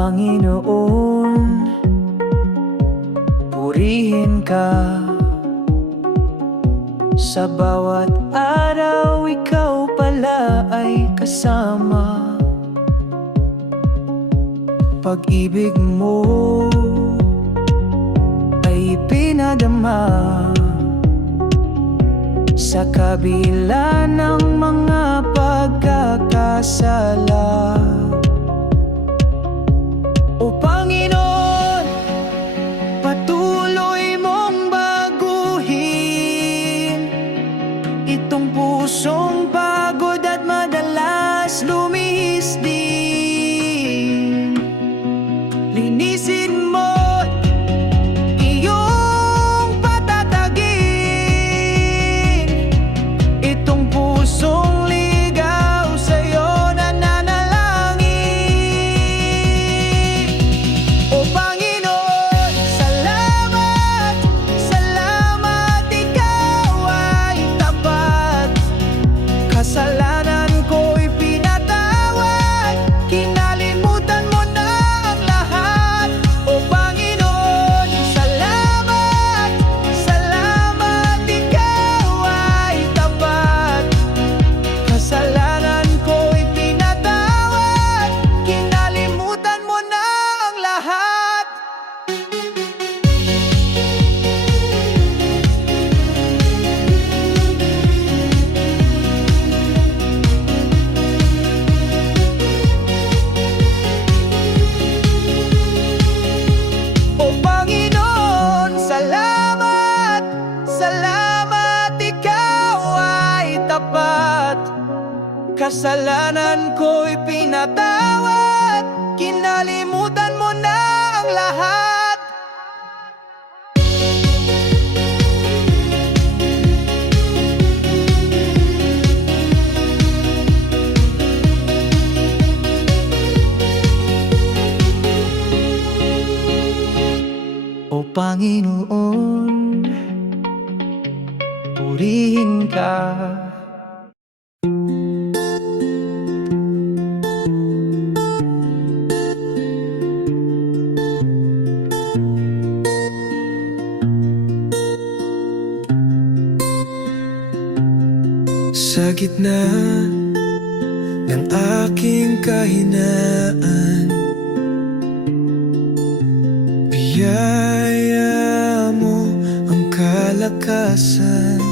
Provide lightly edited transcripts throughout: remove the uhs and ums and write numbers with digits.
Panginoon, purihin ka. Sa bawat araw, ikaw pala ay kasama. Pag-ibig mo ay pinadama sa kabila ng mga pagkakasala. O Panginoon, patuloy mong baguhin itong pusong pagod at madalas lumihis din. Linisin mo iyong patatagin itong pusong ligaw sa'yo nananalangin. O Panginoon, salamat, salamat, ikaw ay tapat. Kasalanan ko'y pinatawad, kinalimutan mo na ang lahat. O Panginoon, salamat, salamat, ikaw ay tapat. Kasalanan ko'y pinatawad, kinalimutan mo na ang lahat. O Panginoon, salamat, salamat, ikaw ay tapat. Kasalanan ko'y pinatawad, kinalimutan mo na ang lahat. O Panginoon, purihin ka. Sa gitna ng aking kahinaan, biyaya mo ang kalakasan.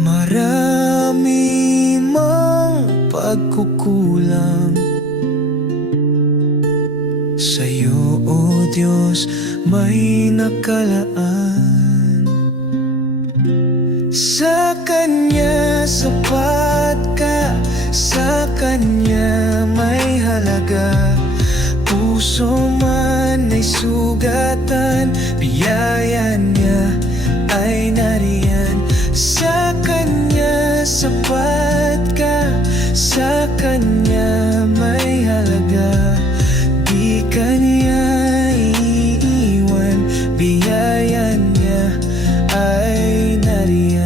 Marami mang pagkukulang sa'yo, O Diyos, may nakalaan. Sa Kanya sapat ka, sa Kanya may halaga. Puso man ay sugatan, biyaya niya ay nariyan. Sa Kanya sapat ka, sa Kanya may halaga. Di Kanya iiwan, biyaya niya ay nariyan.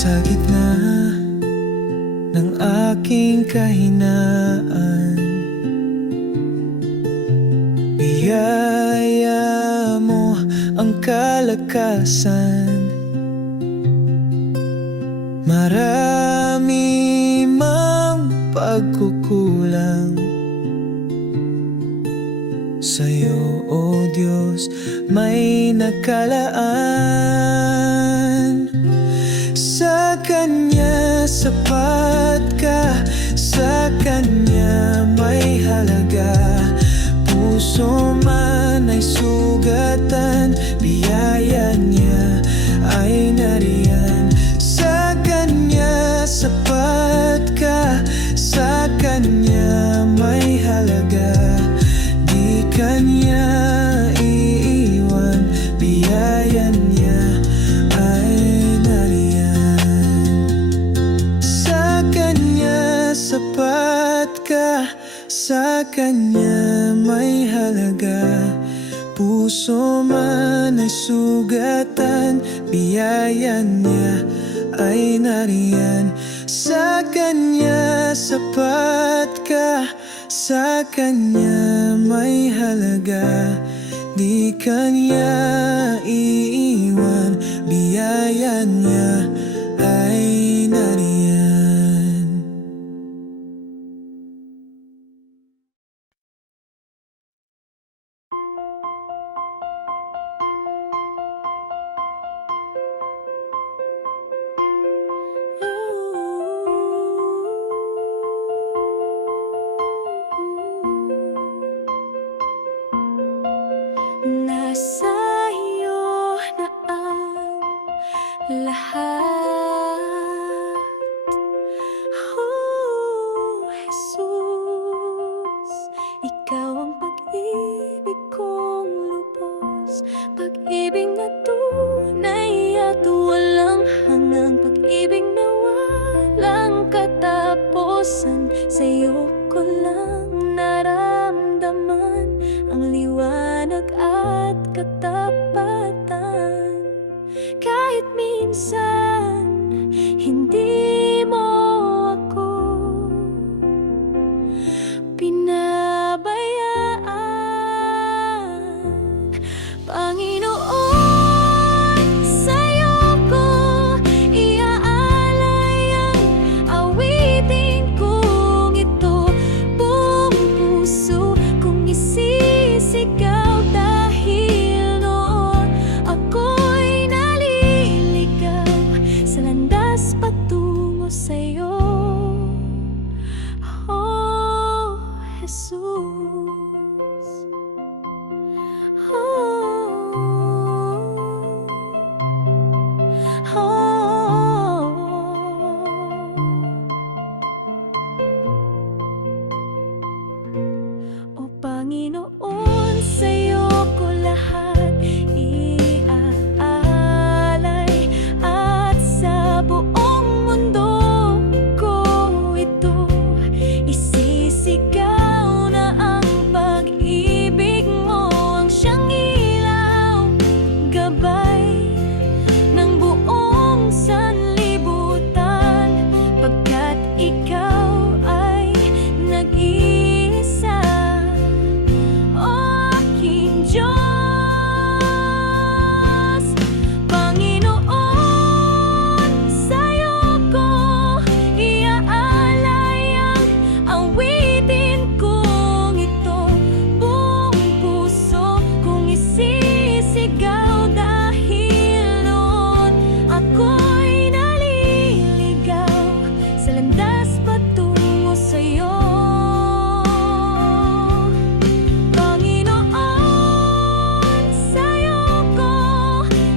Sa gitna ng aking kahinaan, biyaya mo ang kalakasan. Marami mang pagkukulang sa'yo, O Diyos, may nakalaan. Sa Kanya sapat ka, sa Kanya may halaga. Puso man ay sugatan, biyaya niya ay nariyan. Sa Kanya sapat ka, sa Kanya may halaga. Di Kanya iiwan, biyaya niya ay nariyan. Sa Kanya sapat sa Kanya may halaga. Puso man ay sugatan, biyaya niya ay nariyan. Sa Kanya sapat ka, sa Kanya may halaga. Di Kanya iiwan, biyaya niya ay nariyan. Nasa iyo na ang lahat, oh Jesus. Ikaw ang pag-ibig kong lubos, pag-ibig na tunay at walang hanggang, pag-ibig na walang katapusan. Sa'yo ko lang naramdaman ang liwanag at katapatan. Kahit minsan hindi mo ako pinabayaan, Panginoon. Sa'yo ko iaalay ang awitin kong ito, buong puso kong isisigaw. Dahil noon ako'y naliligaw sa landas patungo sa'yo, oh Jesus. O Panginoon, sa'yo ko lahat iaalay, at sa buong mundo ko ito isisigaw na ang pag-ibig mo ang siyang ilaw, gabay ng buong sanlibutan, pagkat ikaw ay nag-iisa, o aking Diyos. Panginoon, sa'yo ko iaalay ang awitin kong ito, buong puso kong isisigaw. Dahil noon ako'y naliligaw sa landas patungo sa'yo, Panginoon. Sa'yo ko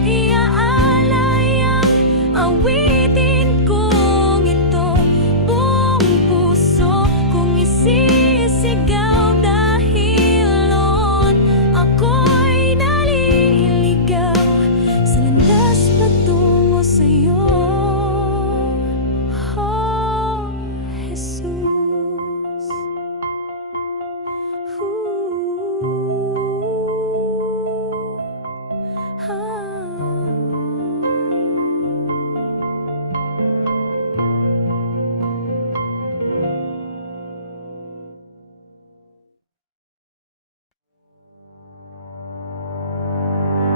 iaalay ang awitin kong ito, buong puso kong isisigaw. Dahil noon ako'y naliligaw sa landas patungo sa'yo, oh Jesus.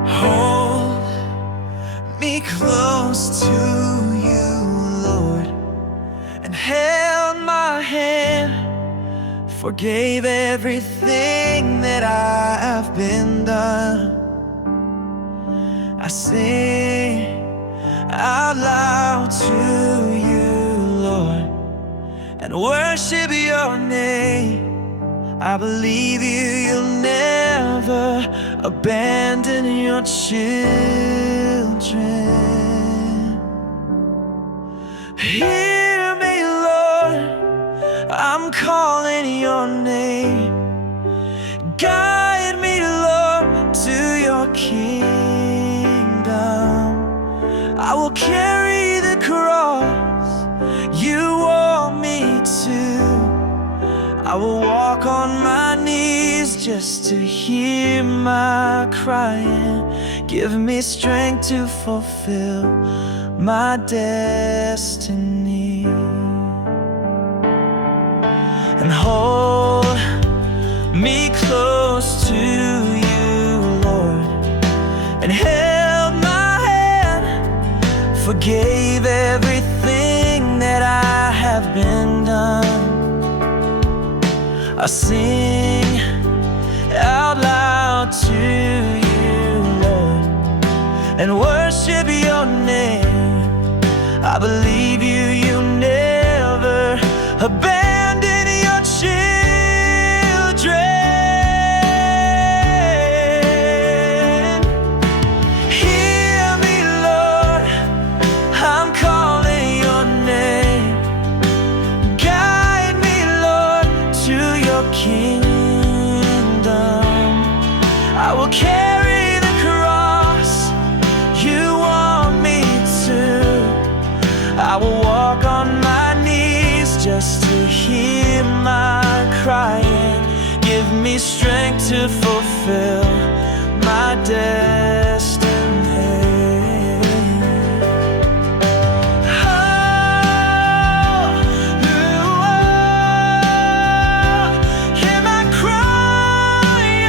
Hold me close to you, Lord, and held my hand, forgave everything that I've been done. I sing out loud to you, Lord, and worship your name. I believe you'll never abandon your children. Hear me, Lord, I'm calling your name. Guide me, Lord, to your kingdom. I will carry the cross you want me to. I will walk on my knees just to hear my crying. Give me strength to fulfill my destiny. And hold me close to you, Lord, and held my hand, forgave everything that I have been done. I sing out loud to you, Lord, and worship your name. I believe you never abandon your children. Hear me, Lord, I'm calling your name. Guide me, Lord, to your kingdom. I will carry the cross you want me to. I will walk on my knees just to hear my crying. Give me strength to fulfill my destiny. Hear my crying,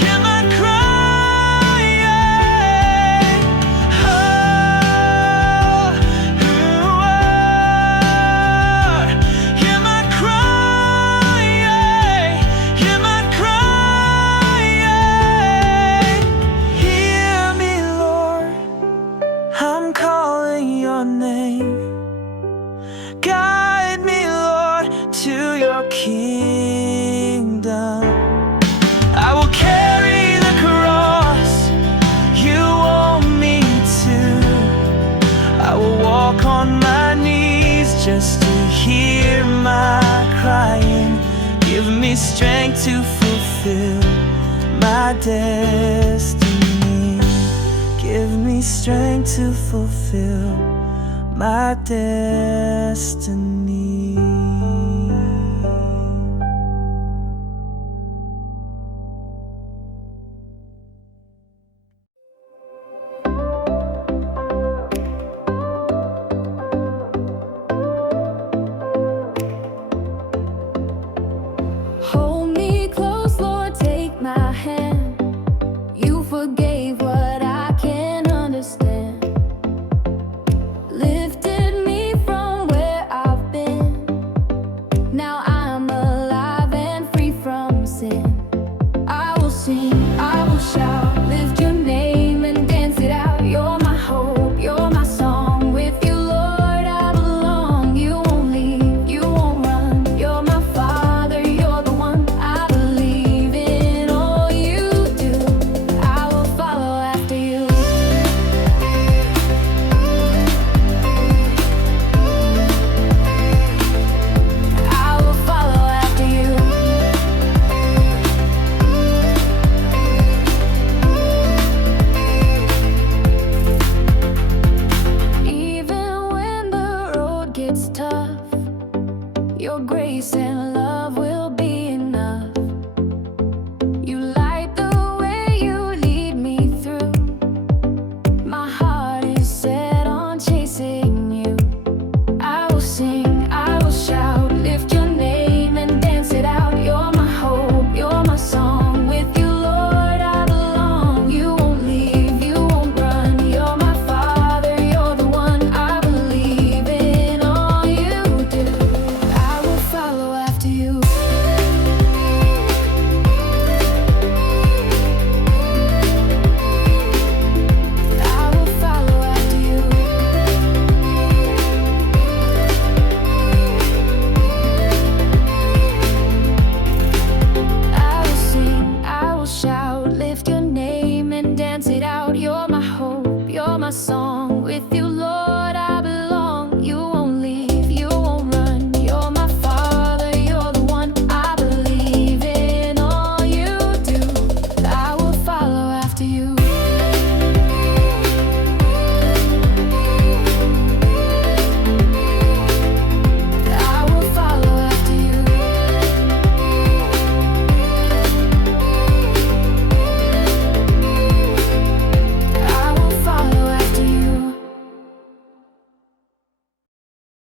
hear my crying. Hear my crying, hear my crying. Hear me, Lord, I'm calling your name. Guide me, Lord, to your kingdom. I will carry the cross you want me to. I will walk on my knees just to hear my crying. Give me strength to fulfill my destiny. Give me strength to fulfill my destiny. Hold me close, Lord, take my hand. You forgave what I can't understand. Lifted me from where I've been. Now I'm alive and free from sin. I will sing, I will shout, lift your name and dance it out. You're my hope, you're my song. With you, Lord, I belong. You won't leave, you won't run. You're my Father, you're the one. I believe in all you do. I will follow after you. I will follow after you. Even when the road gets tough, your grace and love will